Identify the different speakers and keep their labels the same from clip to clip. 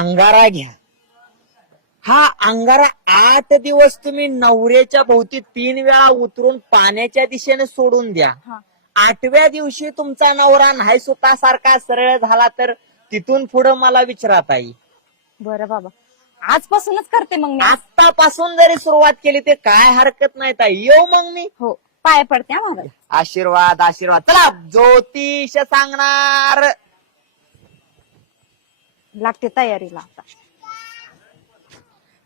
Speaker 1: अंगारा घ्या. हा अंगारा आठ दिवस तुम्ही नवऱ्याच्या भोवती तीन वेळा उतरून पाण्याच्या दिशेने सोडून द्या. आठव्या दिवशी तुमचा नवरा नाही सुता सारखा सरळ झाला तर तिथून पुढे मला विचारता येईल
Speaker 2: बरं बाबा. आजपासूनच करते मग मी.
Speaker 1: आतापासून जरी सुरुवात केली ते काय हरकत नाही ताई. येऊ मग मी.
Speaker 2: हो. पाय पडते हा
Speaker 1: आशीर्वाद आशीर्वाद. चला ज्योतिष सांगणार.
Speaker 2: लागते तयारीला आता.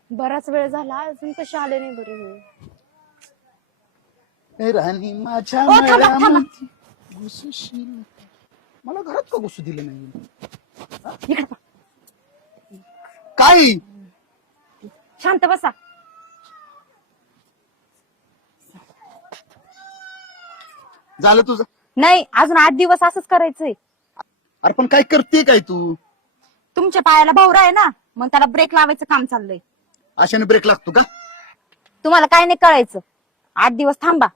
Speaker 2: बराच वेळ झाला अजून कसे आले नाही बरे
Speaker 3: ए राणी माझ्या
Speaker 2: ओ, थांबा, थांबा.
Speaker 3: मळ्यामध्ये घुसशील. मला घरात का घुसू दिलं नाही?
Speaker 2: इकडे पहा.
Speaker 3: काय
Speaker 2: शांत बसा.
Speaker 3: झालं तुझं?
Speaker 2: नाही अजून आठ दिवस असंच करायचंय.
Speaker 3: अरे पण काय करते काय तू?
Speaker 2: तुमच्या पायाला भावरा आहे ना मग त्याला ब्रेक लावायचं काम चाललंय.
Speaker 3: अशाने ब्रेक लागतो का?
Speaker 2: तुम्हाला काय नाही कळायचं. आठ दिवस थांबा.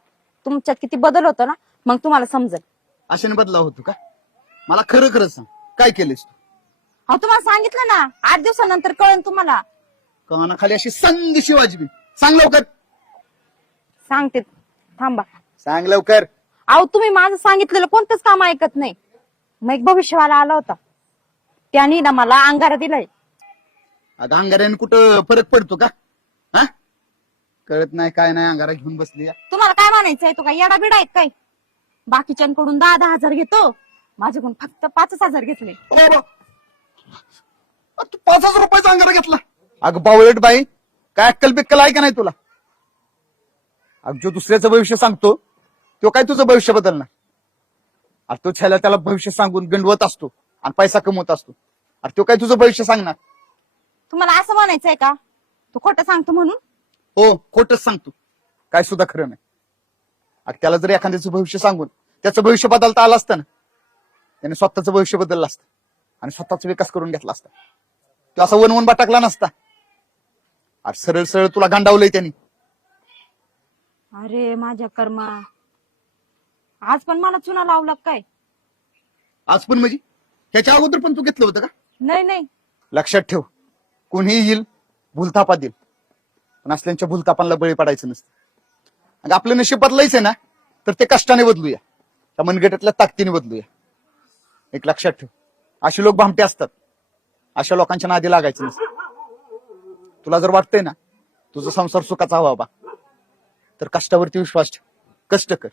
Speaker 2: तुमच्यात किती बदल होतो ना मग तुम्हाला समजेल.
Speaker 3: अशाने बदला होतो का? मला खरं खरं सांग काय केलेस तू?
Speaker 2: अहो तुम्हाला सांगितलं ना आठ दिवसानंतर कळेल तुम्हाला.
Speaker 3: काना खाली अशी संगशी वाजवी सांग लवकर.
Speaker 2: सांगते थांबा.
Speaker 3: सांग लवकर.
Speaker 2: अहो तुम्ही माझं सांगितलेलं कोणतंच काम ऐकत नाही. मग एक भविष्यवाला आला होता. त्याने ना मला अंगारा दिलाय.
Speaker 3: अगं अंगाऱ्याने कुठं फरक पडतो का? हा? कळत नाही काय नाही अंगारा घेऊन बसली या.
Speaker 2: तुम्हाला काय म्हणायचंय? तो काय येडा बिडा आहेत काय? बाकीच्यांकडून दहा दहा हजार घेतो. माझ्याकडून फक्त पाचच हजार घेतले.
Speaker 3: ओ बा. अ, तू पाच हजार रुपयाचा अंगारा घेतला. अगं बावळट बाई काय अक्कल बिक्कल आहे का नाही तुला? अग जो दुसऱ्याचं भविष्य सांगतो तो काय तुझं भविष्य बदलणार? अरे तो छायला त्याला भविष्य सांगून गंडवत असतो. आणि पैसा कमवत असतो. अरे तो काय तुझं भविष्य सांगणार?
Speaker 2: तुम्हाला असं म्हणायचंय का? तू खोटं सांगतो म्हणून?
Speaker 3: हो खोटच सांगतो. काय सुद्धा खरं नाही. अग त्याला जर एखाद्याचं भविष्य सांगून त्याचं भविष्य बदलता आलं असतं ना त्याने स्वतःचं भविष्य बदललं असतं. आणि स्वतःचा विकास करून घेतला असता. तो असा वन वन टाकला नसता. अरे सरळ सरळ तुला गांडावलंय त्यांनी.
Speaker 2: अरे माझ्या कर्मा. आज पण मला चुना लावला काय?
Speaker 3: आज पण म्हणजे? ह्याच्या अगोदर पण तू घेतलं होतं का?
Speaker 2: नाही नाही.
Speaker 3: लक्षात ठेव. कोणीही येईल भूलथापा देईल. पण असल्यांच्या भूलथापांना बळी पडायचं नसतं. आणि आपलं नशीब बदलायचंय ना तर ते कष्टाने बदलूया. त्या मनगटातल्या ताकदीने बदलूया. एक लक्षात ठेव. असे लोक भामटे असतात. अशा लोकांच्या नादी लागायचं नसतं. तुला जर वाटतंय ना तुझा संसार सुखाचा व्हावा तर कष्टावरती विश्वास ठेव. कष्ट कर.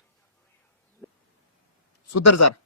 Speaker 3: सुधर जरा.